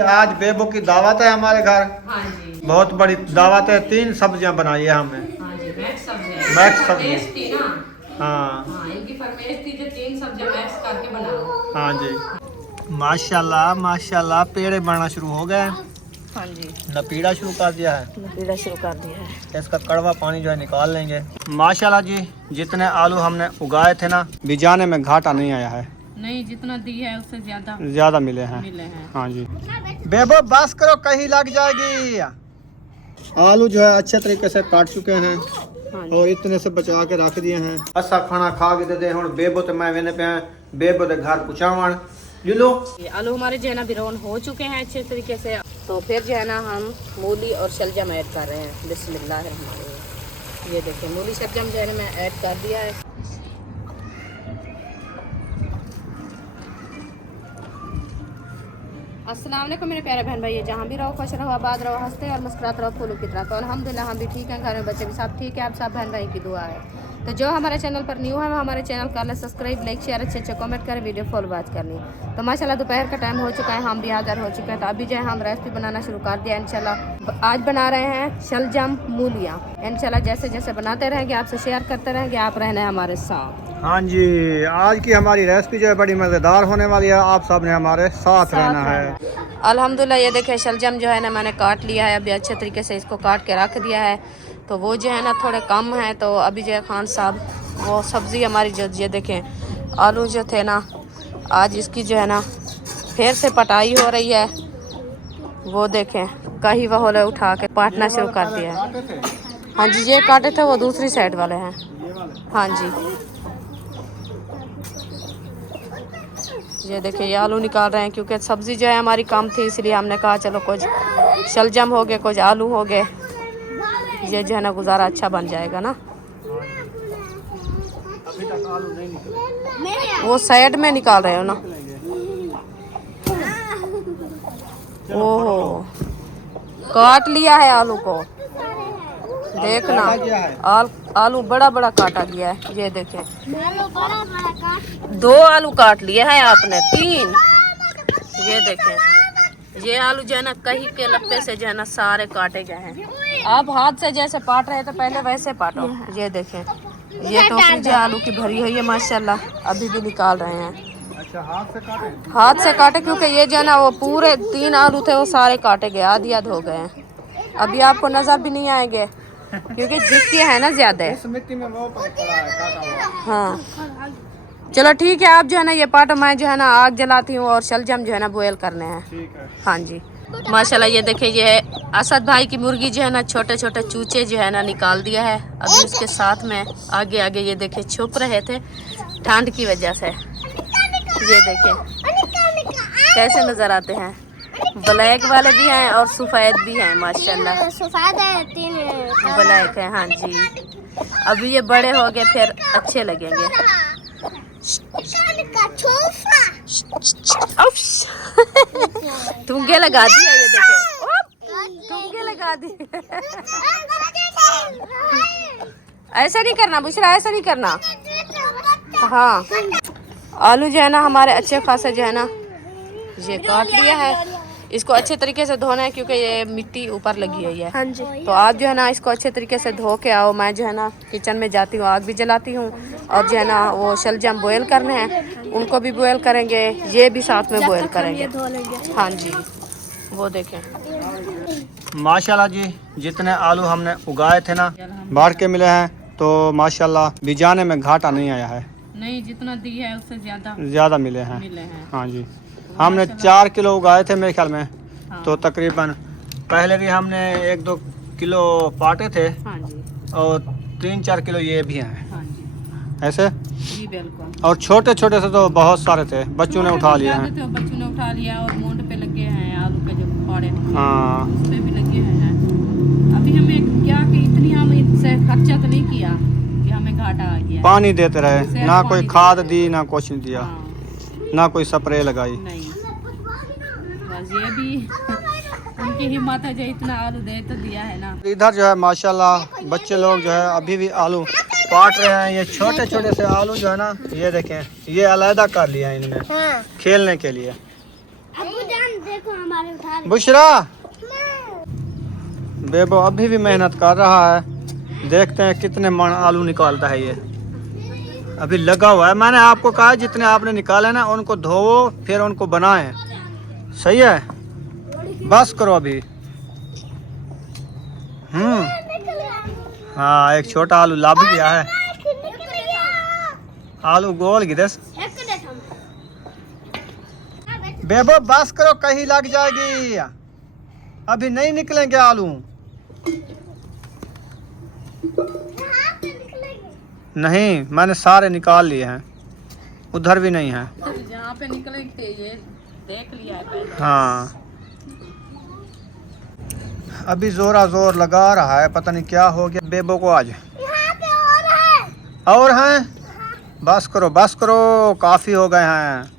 आज बेबो की दावत है हमारे घर। हाँ जी, बहुत बड़ी दावत है। 3 सब्जियां बनाई है हमने। हाँ जी, मैक्स सब्जी मैक्स सब्जी। थी ना। हाँ हाँ, इनकी फरमाइश थी जो 3 सब्जी मैक्स करके बनाओ। हाँ जी। माशाल्लाह माशाल्लाह पेड़े बढ़ना शुरू हो गए। हाँ जी, नपीड़ा शुरू कर दिया है। नपीड़ा शुरू कर दिया है। इसका कड़वा पानी जो है निकाल लेंगे। माशाल्लाह जी, जितने आलू हमने उगाए थे ना, बिजाने में घाटा नहीं आया है। नहीं, जितना दी है उससे ज्यादा मिले हैं। हाँ जी। बेबो बस करो, कहीं लग जाएगी। आलू जो है अच्छे तरीके से काट चुके हैं। हाँ और इतने से बचा के रख दिए हैं। अच्छा खाना खा के दे हुण बेबो ते मैं वेने पे बेबो दे घर पुचावण लो। ये आलू हमारे जो है ना बिरौन हो चुके हैं अच्छे तरीके से। तो फिर जो है ना हम मूली और शलजम ऐड कर रहे हैं। बिस्मिल्लाह। ये देखिए मूली शलजम जो है ना मैं ऐड कर दिया है। अस्सलाम वालेकुम मेरे प्यारे बहन भाई, जहाँ भी रहो खुश रहो, आबाद रहो, हंसते और मुस्कुराते रहो फूलों की तरह। तो अल्हम्दुलिल्लाह हम भी ठीक हैं, घर में बच्चे भी सब ठीक है। आप सब बहन भाई की दुआ है। तो जो हमारे चैनल पर न्यू है वो हमारे चैनल कर ले सब्सक्राइब, लाइक शेयर, अच्छे कमेंट करें, वीडियो फॉलो वॉच करनी। तो माशाल्लाह दोपहर का टाइम हो चुका है, हम भी हाज़िर हो चुके हैं। तो अभी जो है हम रेसिपी बनाना शुरू कर दिया इंशाल्लाह। आज बना रहे हैं शलजम मूलियाँ। इंशाल्लाह जैसे जैसे बनाते रहेंगे आपसे शेयर करते रहेंगे, आप रहना हमारे साथ। हाँ जी, आज की हमारी रेसिपी जो है बड़ी मज़ेदार होने वाली है। आप सब ने हमारे साथ रहना है। अल्हम्दुलिल्लाह ये देखें शलजम जो है ना मैंने काट लिया है। अभी अच्छे तरीके से इसको काट के रख दिया है। तो वो जो है ना थोड़े कम है। तो अभी जो है खान साहब वो सब्ज़ी हमारी जो ये देखें आलू जो थे ना, आज इसकी जो है ना फिर से पटाई हो रही है। वो देखें कहीं वह उठा के पाटना शुरू कर दिया है। हाँ जी, ये काटे थे वो दूसरी साइड वाले हैं। हाँ जी, ये देखिए ये आलू निकाल रहे हैं क्योंकि सब्ज़ी जो है हमारी कम थी, इसलिए हमने कहा चलो कुछ शलजम हो गए, कुछ आलू हो गए, ये जो है ना गुजारा अच्छा बन जाएगा ना। वो साइड में निकाल रहे हो ना। ओहो, काट लिया है आलू को। देखना आलू बड़ा बड़ा काटा गया है। ये देखें 2 आलू काट लिए हैं आपने, 3। ये देखें ये आलू जो है ना कहीं के लप्पे से जो है ना सारे काटे गए हैं। आप हाथ से जैसे पाट रहे थे पहले वैसे पाटो। ये देखें ये टोकरी जो आलू की भरी हुई है माशाल्लाह, अभी भी निकाल रहे हैं। अच्छा, हाथ से काटे क्योंकि ये जो है ना वो पूरे 3 आलू थे वो सारे काटे गए, आधी आध हो गए हैं। अभी आपको नजर भी नहीं आएंगे क्योंकि जिसकी है ना ज्यादा है। इस मिट्टी में वो पड़ा है काटा हुआ। हाँ चलो ठीक है, आप जो है ना ये पाटो, मैं जो है ना आग जलाती हूँ और शलजम जो है ना बॉयल करने हैं। ठीक है। हाँ जी माशाल्लाह ये देखिए ये है असद भाई की मुर्गी जो है ना छोटे छोटे चूचे जो है ना निकाल दिया है। अभी उसके साथ में आगे आगे ये देखिए छुप रहे थे ठंड की वजह से। ये देखिए कैसे नजर आते हैं, ब्लैक वाले भी हैं और सफ़ेद भी हैं माशाल्लाह। सफ़ेद है, 3 ब्लैक है। हाँ जी, अभी ये बड़े हो गए फिर अच्छे लगेंगे। टूंगे लगा दी है, ये देखे टूंगे लगा दी। ऐसा नहीं करना बुशरा, ऐसा नहीं करना। हाँ आलू जो है ना हमारे अच्छे खासे जो है ना ये काट लिया है। इसको अच्छे तरीके से धोना है क्योंकि ये मिट्टी ऊपर लगी हुई है। हाँ जी। तो आप जो है ना इसको अच्छे तरीके से धो के आओ। मैं जो है ना किचन में जाती हूँ, आग भी जलाती हूँ और जो है ना वो शलजम बॉयल करने हैं, उनको भी बॉयल करेंगे, ये भी साथ में बॉयल करेंगे। हाँ जी वो देखें माशाल्लाह जी, जितने आलू हमने उगाए थे ना बाढ़ के मिले हैं। तो माशाल्लाह बिजाने में घाटा नहीं आया है। नहीं, जितना दी है उससे ज्यादा मिले हैं। हाँ जी, हमने 4 किलो उगाए थे मेरे ख्याल में। हाँ। तो तकरीबन पहले भी हमने 1-2 किलो पाटे थे। हाँ जी। और 3-4 किलो ये भी हैं। हाँ जी ऐसे। जी बिल्कुल। और छोटे छोटे से तो बहुत सारे थे, बच्चों ने उठा लिए हैं। बच्चों ने उठा लिया और मूंड पे लगे हैं आलू के जो फाड़े हाँ उस पे भी लगे हैं। अभी हमें क्या कि इतनी हम इससे खर्चा तो नहीं किया कि हमें घाटा आ गया। पानी देते रहे, सिर्फ ना पानी कोई देते खाद रहे। दी ना कुछ नहीं दिया। हाँ, ना कोई स्प्रे लगाई। नहीं बस ये भी उनकी हिम्मत है जो इतना आलू दे तो दिया है ना। इधर जो है माशाल्लाह बच्चे लोग जो है अभी भी आलू काट रहे हैं। ये छोटे छोटे से आलू जो है ना, ये देखें ये अलहदा कर लिया है इनमें हाँ। खेलने के लिए। अब्बू जान देखो हमारे उठा बुशरा बेबो अभी भी मेहनत कर रहा है। देखते हैं कितने मन आलू निकालता है ये। अभी लगा हुआ है। मैंने आपको कहा जितने आपने निकाले ना उनको धोवो फिर उनको बनाएं। सही है, बस करो अभी। हाँ, एक छोटा आलू लाभ गया है। आलू गोल गिरस बेबो बस करो, कहीं लग जाएगी। अभी नहीं निकलेंगे आलू। नहीं, मैंने सारे निकाल लिए हैं। उधर भी नहीं है। जहाँ पे निकले थे ये देख लिया है पहले। हाँ, अभी जोरा जोर लगा रहा है। पता नहीं क्या हो गया बेबो को आज। यहाँ पे और हैं? बस करो बस करो, काफी हो गए हैं।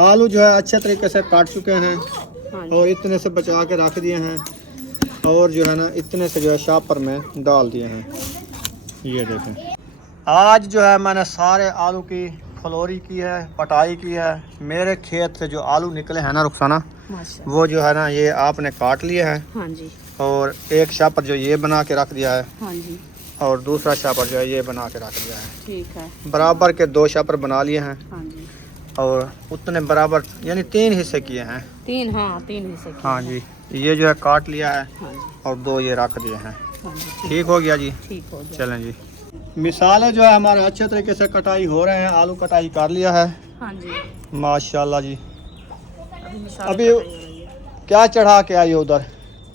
आलू जो है अच्छे तरीके से काट चुके हैं और इतने से बचा के रख दिए हैं और जो है ना इतने से जो है शापर में डाल दिए हैं। ये देखें, आज जो है मैंने सारे आलू की फलोरी की है, पटाई की है। मेरे खेत से जो आलू निकले हैं ना रुखसाना, वो जो है ना ये आपने काट लिए हैं। हाँ जी। और एक शापर जो ये बना के रख दिया है। हाँ जी। और दूसरा शापर जो है ये बना के रख दिया है। ठीक है। बराबर के 2 शापर बना लिए हैं। हाँ जी। और उतने बराबर यानी 3 हिस्से किए हैं। 3 हिस्से किए हाँ हैं। जी, ये जो है काट लिया है। हाँ जी। और 2 ये रख दिए हैं। हाँ जी। ठीक हो गया जी। ठीक हो गया। चलें जी। मिसालें जो है हमारे अच्छे तरीके से कटाई हो रहे हैं। आलू कटाई कर लिया है। हाँ जी। माशाल्लाह जी। अभी अभी क्या चढ़ा के आई उधर?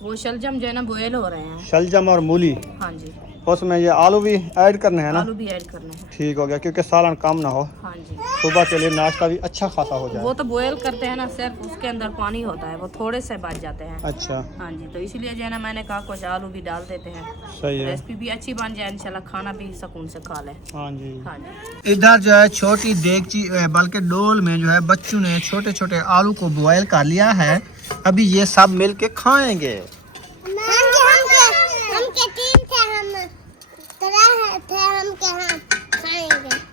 वो शलजम जो है ना बॉयल हो रहे हैं। शलजम और मूली, हाँ जी। उसमें ये आलू भी ऐड करने हैं ना? आलू भी ऐड करने हैं। ठीक हो गया, क्योंकि सालन कम ना हो। हाँ जी। सुबह के लिए नाश्ता भी अच्छा खासा हो जाए। वो तो बॉयल करते हैं ना, सिर्फ उसके अंदर पानी होता है, वो थोड़े से बच जाते हैं। अच्छा, हाँ जी, तो इसीलिए जो है ना मैंने कहा कुछ आलू भी डाल देते हैं। सही है। रेसिपी भी अच्छी बन जाए, इंशाल्लाह खाना भी सुकून से खा लें। हाँ जी। हाँ जी। इधर जो है छोटी देगची बल्कि डोल में जो है बच्चों ने छोटे छोटे आलू को बॉयल कर लिया है। अभी ये सब मिल के खाएंगे।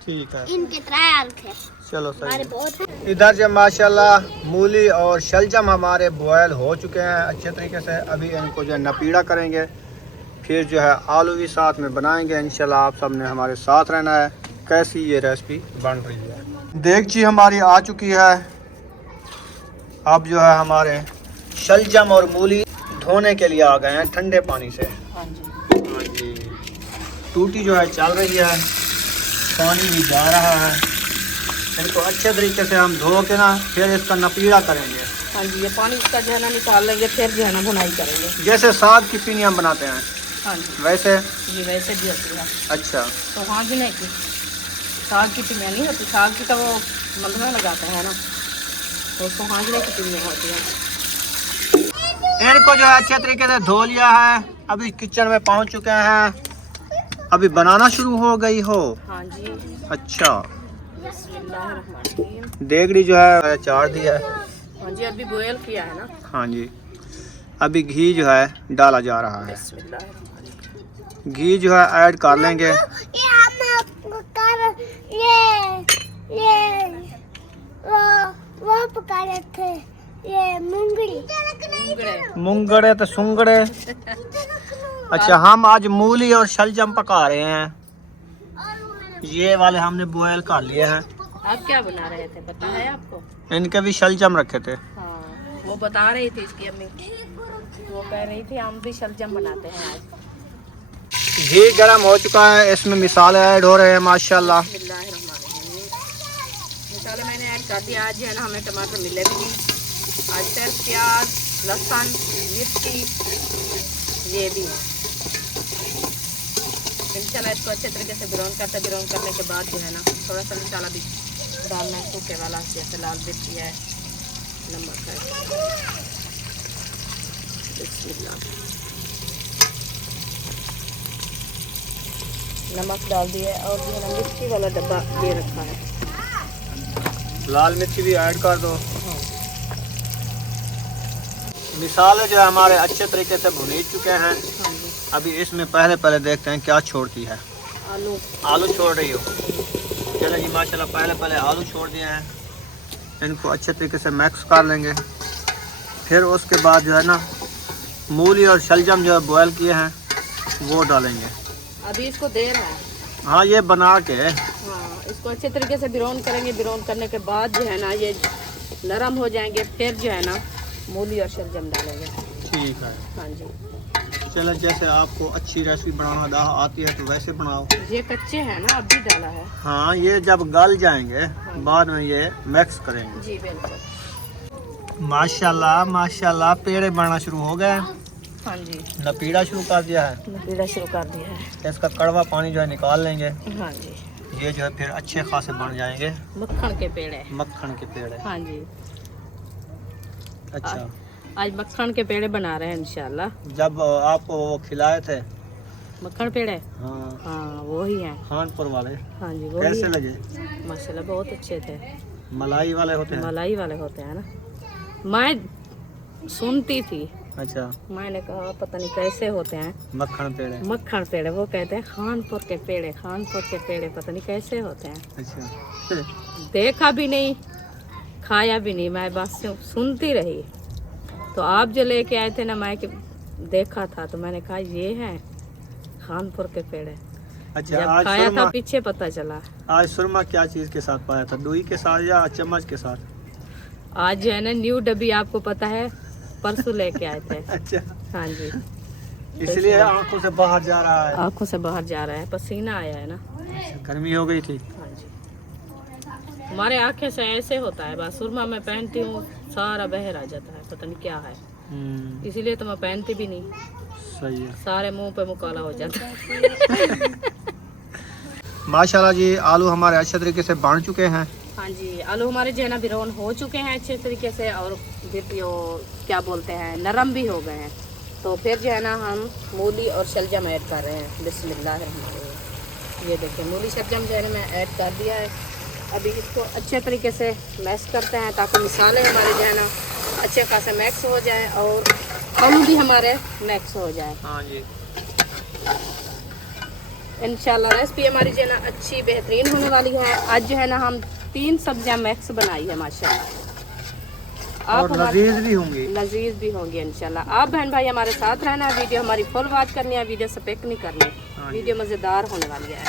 ठीक है, इनके ट्रायल थे। चलो सही है। बहुत इधर जो माशाल्लाह मूली और शलजम हमारे बॉयल हो चुके हैं अच्छे तरीके से। अभी इनको जो है नपीड़ा करेंगे, फिर जो है आलू भी साथ में बनाएंगे। इंशाल्लाह आप सब ने हमारे साथ रहना है कैसी ये रेसिपी बन रही है। देगची हमारी आ चुकी है। अब जो है हमारे शलजम और मूली धोने के लिए आ गए हैं ठंडे पानी से। हाँ जी। हाँ जी। टूटी जो है चल रही है, पानी भी जा रहा है। इनको अच्छे तरीके से हम धो के ना फिर इसका नपीड़ा करेंगे। हाँ जी, ये पानी इसका जो है ना निकाल लेंगे, फिर जो है ना भुनाई करेंगे। जैसे साग की पिनियाँ बनाते हैं हाँ जी, वैसे। जी वैसे भी होती है। अच्छा, तो हाँ जी, नहीं की साग की पिनियाँ नहीं होती, साग की तो वो मंगना लगाते हैं ना, तो उसको हाजरे की पिनियाँ होती है। इनको जो है अच्छे तरीके से धो लिया है। अभी किचन में पहुंच चुके हैं। अभी बनाना शुरू हो गई हो? हाँ जी। अच्छा, बिस्मिल्लाहिर्रहमानिर्रहीम। देगड़ी जो है चार दी है। हाँ जी, अभी बॉयल किया है ना। हाँ जी। अभी घी जो है डाला जा रहा है। बिस्मिल्लाहिर्रहमानिर्रहीम। घी जो है ऐड कर लेंगे। वो पकाए थे ये मूंगड़ी। मुंगड़े तो सुंगड़े। अच्छा, हम आज मूली और शलजम पका रहे हैं। ये वाले हमने बॉयल कर लिए हैं। आप क्या बना रहे थे, पता है आपको? इनके भी शलजम रखे थे। हाँ, वो बता रही थी इसकी अम्मी, वो कह रही थी हम भी शलजम बनाते हैं आज। घी गरम हो चुका है, इसमें मिसाले ऐड हो रहे हैं माशाल्लाह। बिस्मिल्लाहिर्रहमानिर्रहीम। मसाले मैंने ऐड कर दिया। आज जो है ना हमें टमाटर मिले भी नहीं, आज सिर्फ प्याज, लहसुन, मिर्ची ये भी है। इंशाल्लाह इसको अच्छे तरीके से ब्राउन करने के बाद जो है ना थोड़ा सा मसाला भी डालना है सूखे वाला, जैसे लाल मिर्ची है, नमक है। बिस्मिल्लाह। नमक डाल दिया और जो है ना मिर्ची वाला डब्बा ये रखा है। लाल मिर्ची भी ऐड कर दो। मिसाले जो है हमारे अच्छे तरीके से भुन चुके हैं। हाँ जी। अभी इसमें पहले देखते हैं क्या छोड़ती है। आलू। आलू छोड़ रही हो? चलो जी माशाल्लाह, पहले आलू छोड़ दिए हैं। इनको अच्छे तरीके से मिक्स कर लेंगे। फिर उसके बाद जो है ना मूली और शलजम जो बॉयल किए हैं वो डालेंगे। अभी इसको देर है। हाँ, ये बना के हाँ, इसको अच्छे तरीके से ब्राउन करेंगे। ब्राउन करने के बाद जो है ना ये नरम हो जाएंगे, फिर जो है ना मूली और शलजम डालेंगे। ठीक है। हाँ जी। चलो, जैसे आपको अच्छी रेसिपी बनाना आती है तो वैसे बनाओ। ये कच्चे हैं ना, अभी डाला है। हाँ, ये जब गल जाएंगे बाद में ये मिक्स करेंगे। जी बिल्कुल। माशाल्लाह माशाल्लाह, पेड़े बनना शुरू हो गए। हाँ जी, नपीड़ा शुरू कर दिया है। नपीड़ा शुरू कर दिया है। इसका कड़वा पानी जो है निकाल लेंगे। हाँ जी, ये जो है फिर अच्छे खासे बन जाएंगे मक्खन के पेड़े। मक्खन के पेड़े। हाँ जी, अच्छा, आज मक्खन के पेड़े बना रहे हैं इंशाल्लाह। जब आपको वो खिलाए थे मक्खन पेड़े, हाँ हाँ वो ही हैं। खानपुर वाले, हाँ जी, वो कैसे ही लगे? माशाल्लाह बहुत अच्छे थे। मलाई वाले होते हैं। मलाई वाले होते हैं ना। मैं सुनती थी, अच्छा, मैंने कहा पता नहीं कैसे होते हैं मक्खन पेड़े। मक्खन पेड़े। वो कहते हैं खानपुर के पेड़े, खानपुर के पेड़े पता नहीं कैसे होते हैं। अच्छा, देखा भी नहीं, खाया भी नहीं, मैं बस सुनती रही। तो आप जो लेके आए थे ना, मैं देखा था तो मैंने कहा ये हैं खानपुर के पेड़े। अच्छा। जब आज खाया था सुरमा, पीछे पता चला। आज सुरमा क्या चीज़ के साथ पाया था? दूई के साथ या चम्मच के साथ? आज जो है ना न्यू डब्बी, आपको पता है, परसों लेके आए थे। अच्छा, हाँ जी, इसलिए आंखों से बाहर जा रहा है। आँखों से बाहर जा रहा है, पसीना आया है ना। गर्मी हो गई थी। हाँ जी, हमारे आँखें से ऐसे होता है, बस सुरमा मैं पहनती हूँ सारा बहर आ जाता है, पता नहीं क्या है। इसीलिए तो मैं पहनती भी नहीं। सही है। सारे मुंह पे मुकाला हो जाता है। माशाल्लाह जी, आलू हमारे अच्छे तरीके से बन चुके हैं। हाँ जी, आलू हमारे जो है ना ब्राउन हो चुके हैं अच्छे तरीके से, और वो क्या बोलते हैं, नरम भी हो गए हैं। तो फिर जो है ना हम मूली और शलजम ऐड कर रहे हैं। बिस्मिल्लाह। ये देखिए, मूली शलजम जो है ना मैं ऐड कर दिया है। अभी इसको अच्छे तरीके से मैश करते हैं ताकि मसाले हमारे जो है ना अच्छे खासे मिक्स हो जाए और आलू भी हमारे मिक्स हो जाए। हाँ जी, इंशाल्लाह रेसिपी हमारी जो है ना अच्छी बेहतरीन होने वाली है। आज जो है ना हम 3 सब्जियां मिक्स बनाई है माशाल्लाह। आप और लजीज भी होंगी। लजीज भी होंगी इंशाल्लाह। आप बहन भाई हमारे साथ रहना, वीडियो हमारी फुल वॉच करनी है, वीडियो स्किप नहीं करनी। वीडियो मज़ेदार होने वाली है।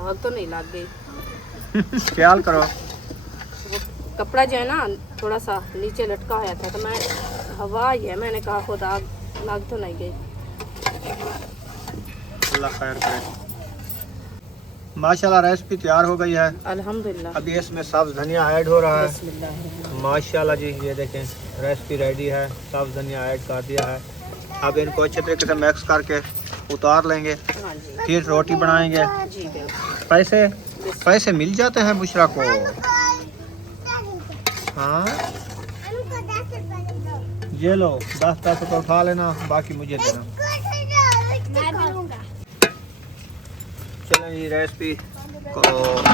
आग तो नहीं लग गई? ख्याल करो। वो कपड़ा जो है ना थोड़ा सा नीचे लटका हुआ था, तो मैं हवा ही है, मैंने कहा खुद आग लग तो नहीं गई। अल्लाह खैर करे। माशाल्लाह रेसिपी तैयार हो गई है। अल्हम्दुलिल्लाह। अभी इसमें सब्ज धनिया ऐड हो रहा है। बिस्मिल्लाह। माशाल्लाह जी, ये देखें रेसिपी रेडी है। सब्ज धनिया ऐड कर दिया है। अब इनको अच्छे तरीके से मिक्स करके उतार लेंगे, हाँ जी, फिर रोटी बनाएंगे। जी बिल्कुल। पैसे मिल जाते हैं बुशरा को। हाँ, ये लो 10 रुपये उठा लेना, बाकी मुझे देना। मैं दूंगा। चलो ये रेसिपी को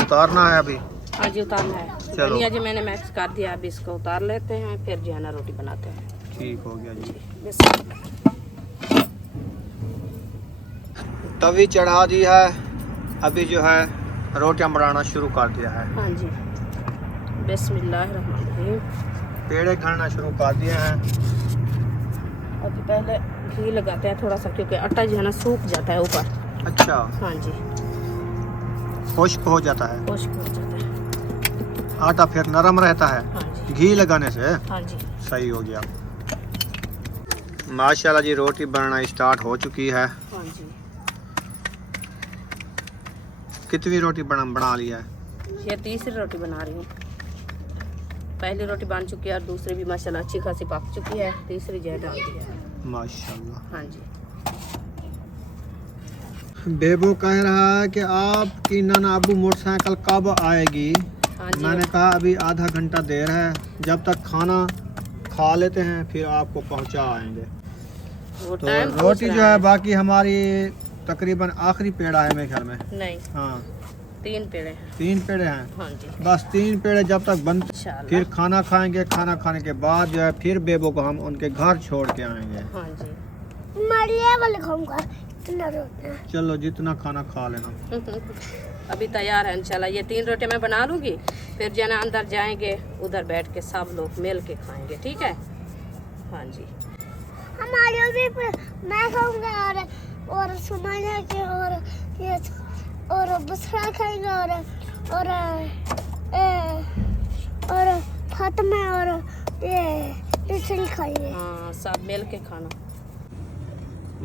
उतारना है अभी। हाँ जी, उतारना है। चलो। धनिया जी मैंने मिक्स कर दिया, अभी इसको उतार लेते हैं, फिर जो है ना रोटी बनाते हैं। ठीक हो गया जी। बिस्मिल्लाह। तवी चढ़ा दी है, अभी जो है रोटियां बनाना शुरू कर दिया है। हाँ जी, बिस्मिल्लाहिर्रहमानिर्रहीम। पेड़े खाना शुरू कर दिए हैं। अभी पहले घी लगाते हैं थोड़ा सा, क्योंकि आटा जो है ना सूख जाता है ऊपर। अच्छा, हाँ जी, खुश्क हो जाता है खुश्क हो जाता है। आटा, फिर नरम रहता है हाँ जी, घी लगाने से। हाँ जी। सही हो गया। माशाल्लाह जी, रोटी बनना स्टार्ट हो चुकी है। हाँ जी, कितनी रोटी बना ली है? ये तीसरी रोटी बना रही हूँ। पहली रोटी बन चुकी है और दूसरी भी माशाल्लाह अच्छी खासी पक चुकी है। तीसरी जो है डाल दी है। माशाल्लाह। हाँ जी, बेबू कह रहा है कि आपकी नाना अबू मोटरसाइकिल कब आएगी? हाँ जी। मैंने कहा अभी आधा घंटा देर है, जब तक खाना खा लेते हैं फिर आपको पहुंचा आएंगे। वो तो टाइम रोटी जो है बाकी हमारी तकरीबन आखिरी पेड़ा है मेरे ख्याल में। नहीं, हाँ, 3 पेड़े हैं। 3 पेड़े हैं। हाँ जी, बस 3 पेड़े जब तक बनते इंशाल्लाह। फिर खाना खाएंगे। खाना खाने के बाद जो है फिर बेबो को हम उनके घर छोड़ के आएंगे। हाँ जी। मरिया वाले खाऊंगा इतना रोटी। चलो जितना खाना खा लेना। अभी तैयार है इंशाल्लाह। ये 3 रोटी मैं बना लूँगी, फिर जो है ना अंदर जाएंगे, उधर बैठ के सब लोग मिल के खाएंगे, ठीक है। हाँ जी, हमारे भी मैं खाऊंगा और सुमाया के ये और बुसरा खाएंगे और फातिमा और ये दूसरी खाएंगे। हाँ सब मिल के खाना।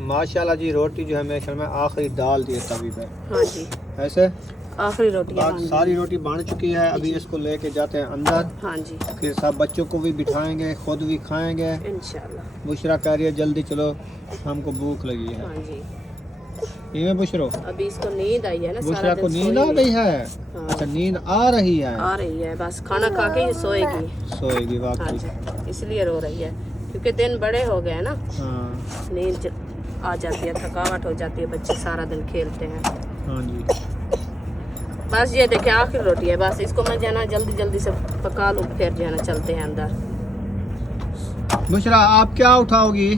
माशाल्लाह जी, रोटी जो है मेरे ख्याल में आखिरी डाल दी है तभी पे। हाँ जी, ऐसे आखिरी रोटी। बाकी सारी रोटी बन चुकी है। अभी इसको लेके जाते हैं अंदर, हाँ जी फिर सब बच्चों को भी बिठाएंगे, खुद भी खाएंगे। इंशाल्लाह। बुशरा कह रही है जल्दी चलो, हमको भूख लगी है। हाँ जी, ये बुशरो, अभी इसको नींद आई है ना, बुशरा सारा को दिन नींद आ सोई गई है। हाँ। अच्छा, नींद आ रही है, आ रही है, बस खाना खा के ही सोएगी। सोएगी हाँ वाकई। जी, इसलिए रो रही है क्योंकि दिन बड़े हो गए ना, हाँ नींद आ जाती है, थकावट हो जाती है, बच्चे सारा दिन खेलते हैं। हाँ जी। बस ये देखिए आखिरी रोटी है, बस इसको मैं जाना जल्दी जल्दी से पका लूँ, फिर जाना चलते हैं अंदर। बुशरा आप क्या उठाओगी?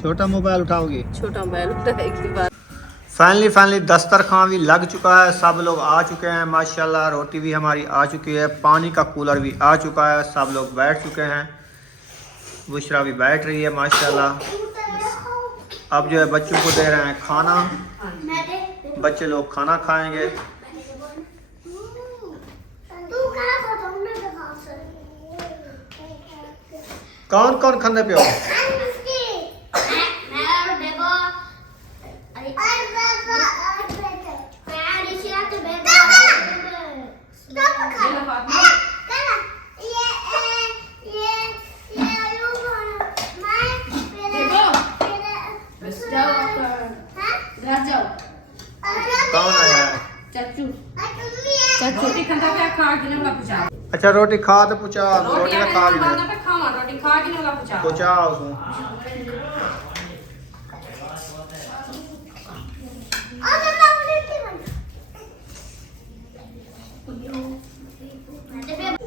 छोटा मोबाइल उठाओगी? छोटा मोबाइल उठाएगी बात। फाइनली दस्तरखान भी लग चुका है, सब लोग आ चुके हैं माशाल्लाह। रोटी भी हमारी आ चुकी है, पानी का कूलर भी आ चुका है, सब लोग बैठ चुके हैं। बुशरा भी बैठ रही है माशाल्लाह। अब जो है बच्चों को दे रहे हैं खाना, बच्चे लोग खाना खाएंगे। कौन कौन खाने पे हो? कौन आया है? रोटी खा पूछा, अच्छा रोटी खा तो पूछा, रोटी ना खा ली रोटी खा के ना पूछा। पूछा उसको।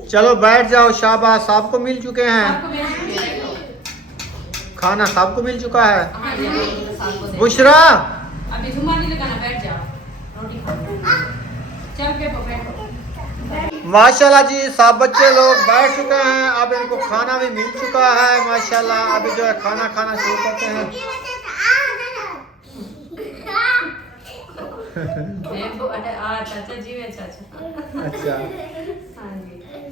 चलो बैठ जाओ, शाबाश, सबको मिल चुके हैं, खाना सबको मिल चुका है। बुशरा अभी धुआं नहीं लगाना, बैठ जाओ, रोटी खा चल के बैठ। माशाल्लाह जी, सब बच्चे लोग बैठ चुके हैं। अब इनको खाना भी मिल चुका है माशाल्लाह। अभी जो है खाना खाना शुरू करते हैं। अच्छा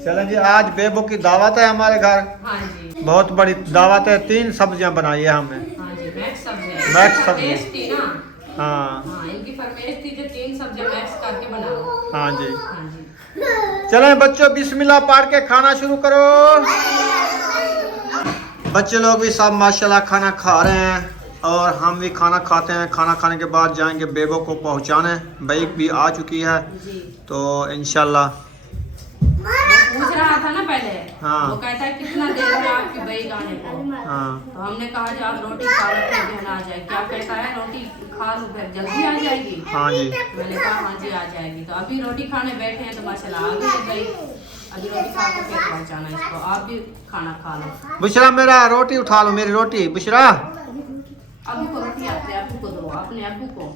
चलें जी, आज बेबो की दावत है हमारे घर। हाँ जी, बहुत बड़ी दावत है, 3 सब्जियां बनाई है हमने। हाँ जी, मैक्स मैक्स सब्जी सब्जी। थी ना। हाँ हाँ, इनकी फरमाइश थी कि 3 सब्जियां मैक्स करके बनाओ। हाँ जी। हाँ जी, चलें बच्चों, बिस्मिल्लाह पढ़ के खाना शुरू करो। बच्चे लोग भी सब माशाल्लाह खाना खा रहे हैं और हम भी खाना खाते हैं। खाना खाने के बाद जाएंगे बेबो को पहुंचाने। बाइक भी आ चुकी है जी। तो इंशाल्लाह। पूछ रहा था ना पहले, हाँ। वो कहता है कितना देर में आपकी बैग आने को। हाँ तो हमने कहा जो आप रोटी खा लो फिर बहन आ जाए। क्या कहता है, रोटी खा लो फिर जल्दी आ जाएगी। हाँ जी। मैंने कहा हाँ जी आ जाएगी। तो अभी रोटी खाने बैठे हैं तो माशाल्लाह आ गई गई। अभी रोटी खा के फिर पहुँचाना इसको। आप भी खाना खा लो। बुशरा मेरा रोटी उठा लो, मेरी रोटी। बुशरा अबू को रोटी अपने अबू को दो, अपने अबू को।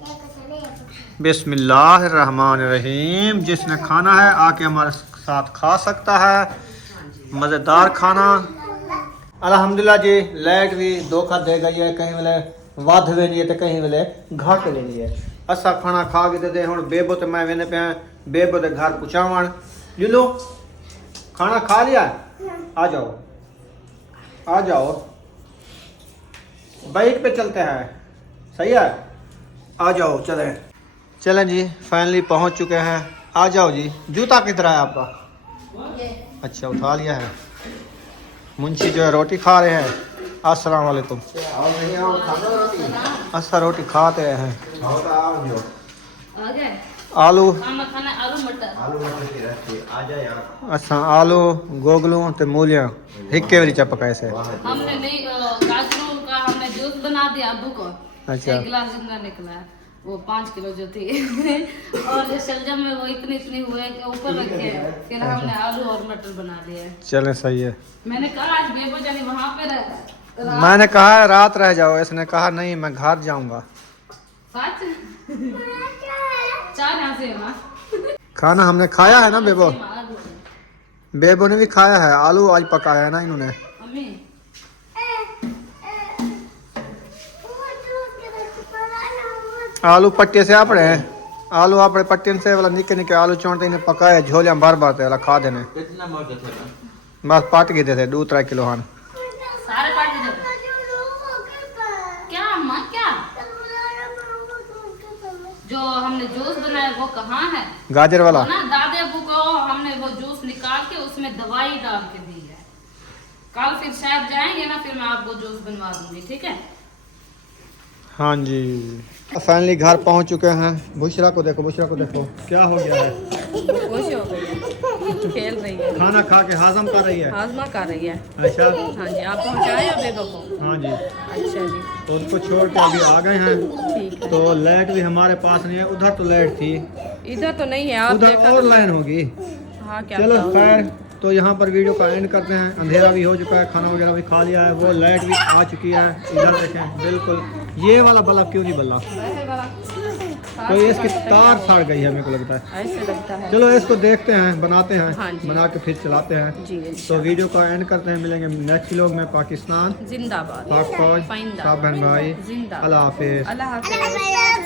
बिस्मिल्लाहिर्रहमानिर्रहीम। जिसने खाना है आके हमारे साथ खा सकता है, मज़ेदार खाना। अल्हम्दुलिल्लाह जी, लाइट भी धोखा दे गई है, कहीं वेले वध वेनी है तो कहीं वेले घट वेनी है। असा खाना खा के दे हुण बेबो ते मैं वेने पे बेबो दे घर पुचावण। लो खाना खा लिया, आ जाओ आ जाओ, बाइक पे चलते हैं, सही है, आ जाओ। चलें जी, फाइनली पहुंच चुके हैं। आ जाओ जी। जूता किधर है आपका? अच्छा उठा लिया है। मुंशी जो है रोटी खा रहे हैं। अस्सलाम वालेकुम। अच्छा रोटी खाते हैं। आ गए आलू, खाना आलू मटर। अच्छा आलू गोगलू ते मूलियां हिक्के वाली चपका ऐसे। हमने नहीं गाजरों का हमने जूस बना दिया अबू को। अच्छा। 1 गिलास जितना निकला, वो 5 किलो जो थी। और जो शलजम में वो इतनी हुए कि ऊपर रखे। फिर हमने आलू और मटर बना लिए। चलें सही है। मैंने कहा आज बेबो जानी वहाँ पे रह। मैंने कहा रात रह जाओ, इसने कहा नहीं मैं घर जाऊंगा। सच चार यहाँ से माँ खाना हमने खाया है ना बेबो, बेबो ने भी खाया है। आलू आज पकाया है ना इन्होंने। मम्मी आलू पट्टे से आप रहे हैं, आलू आप पट्टे से वाला निके निके आलू चौंटे इन्हें पकाए झोलिया बार बार वाला खा देने। कितना मोटे थे ना? बस पाट गए थे 2-3 किलो हान। सारे पार्ट दे दो। क्या अम्मा क्या? जो हमने जूस बनाया वो कहाँ है? गाजर वाला ना दादे अबू को हमने वो जूस निकाल के उसमें दवाई डाल के दी है। कल फिर शायद जाएंगे ना, फिर मैं आपको जूस बनवा दूंगी, ठीक है? हाँ जी। फाइनली घर पहुंच चुके हैं। बुशरा को देखो, बुशरा को देखो क्या हो गया है। खुश हो गई, खेल रही है, खाना खा के हाजम कर रही है। हाजमा कर रही है। अच्छा हाँ जी, आप पहुँचाए अब बेबो को? हाँ जी, अच्छा जी, तो उनको छोड़ के अभी आ गए हैं। ठीक है। तो लाइट भी हमारे पास नहीं है, उधर तो लाइट थी, इधर तो नहीं है, आप उधर देखा और तो- लाइन होगी। हाँ क्या चलो बताऊँ? खैर, तो यहाँ पर वीडियो का एंड करते हैं। अंधेरा भी हो चुका है, खाना वगैरह भी खा लिया है, वो लाइट भी आ चुकी है। इधर देखें बिल्कुल ये वाला बल्ब क्यों नहीं बल्ला, तो ये इसकी तार सड़ गई है मेरे को लगता है। ऐसे लगता है। चलो इसको देखते हैं, बनाते हाँ हैं, जी। बना के फिर चलाते हैं। जी तो वीडियो का एंड करते हैं, मिलेंगे नेक्स्ट व्लॉग में। पाकिस्तान, जिंदाबाद, पाक फौज, पाइंदा, सब बहन भाई, जिंदाबाद, अल्लाह हाफिज। अल्लाह हाफ़िज़।